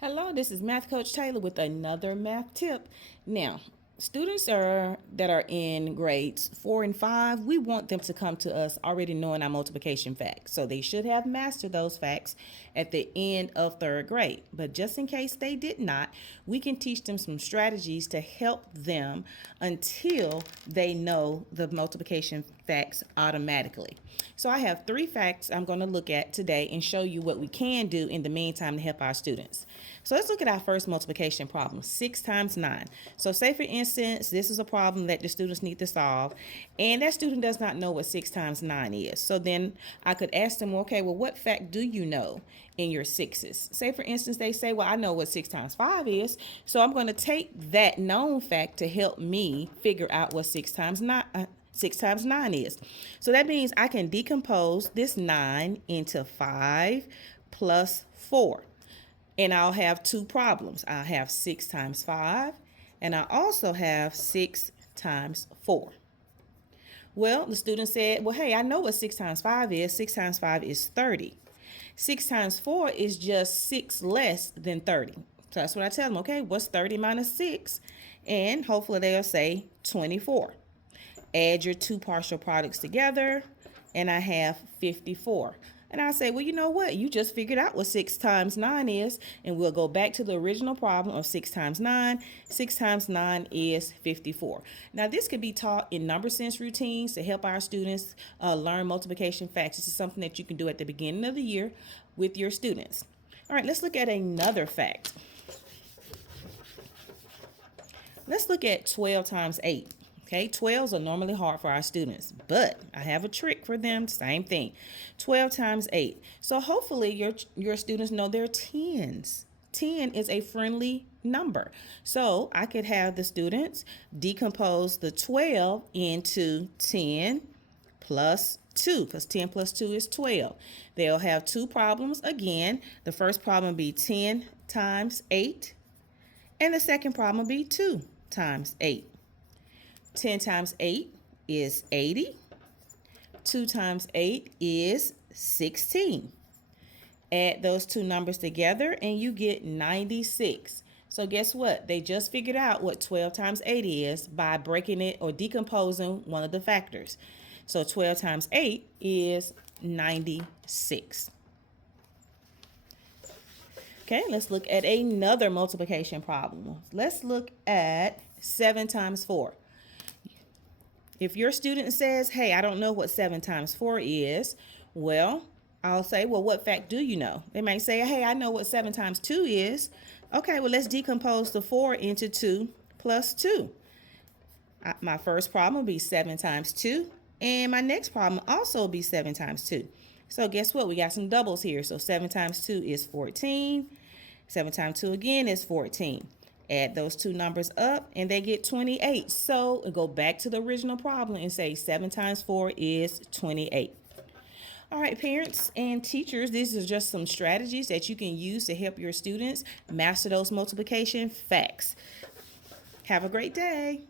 Hello, this is Math Coach Taylor with another math tip. Now, students that are in grades 4 and 5, we want them to come to us already knowing our multiplication facts. So they should have mastered those facts at the end of 3rd grade. But just in case they did not, we can teach them some strategies to help them until they know the multiplication facts automatically. So I have 3 facts I'm going to look at today and show you what we can do in the meantime to help our students. So let's look at our first multiplication problem, 6 times 9. So say for instance, this is a problem that the students need to solve, and that student does not know what 6 times 9 is. So then I could ask them, okay, well, what fact do you know in your sixes? Say for instance, they say, well, I know what 6 times 5 is, so I'm going to take that known fact to help me figure out what 6 times 9 is. So that means I can decompose this 9 into 5 plus 4. And I'll have 2 problems. I'll have 6 times 5, and I also have 6 times 4. Well, the student said, well, hey, I know what 6 times 5 is. 6 times 5 is 30. 6 times 4 is just 6 less than 30. So that's what I tell them, okay, what's 30 minus 6? And hopefully they'll say 24. Add your 2 partial products together, and I have 54. And I say, well, you know what? You just figured out what 6 times 9 is, and we'll go back to the original problem of 6 times 9. 6 times 9 is 54. Now, this could be taught in number sense routines to help our students learn multiplication facts. This is something that you can do at the beginning of the year with your students. All right, let's look at another fact. Let's look at 12 times 8. Okay, 12s are normally hard for our students, but I have a trick for them, same thing. 12 times 8. So hopefully your students know they're tens. 10 is a friendly number. So I could have the students decompose the 12 into 10 plus 2, because 10 plus 2 is 12. They'll have 2 problems again. The first problem will be 10 times 8, and the second problem will be 2 times 8. 10 times 8 is 80. 2 times 8 is 16. Add those 2 numbers together and you get 96. So guess what? They just figured out what 12 times 8 is by breaking it or decomposing one of the factors. So 12 times 8 is 96. Okay, let's look at another multiplication problem. Let's look at 7 times 4. If your student says, hey, I don't know what 7 times 4 is, well, I'll say, well, what fact do you know? They may say, hey, I know what 7 times 2 is. Okay, well, let's decompose the 4 into 2 plus 2. My first problem will be 7 times 2, and my next problem also will be 7 times 2. So guess what? We got some doubles here. So 7 times 2 is 14. 7 times 2 again is 14. Add those 2 numbers up and they get 28. So go back to the original problem and say 7 times 4 is 28. All right, parents and teachers, these are just some strategies that you can use to help your students master those multiplication facts. Have a great day.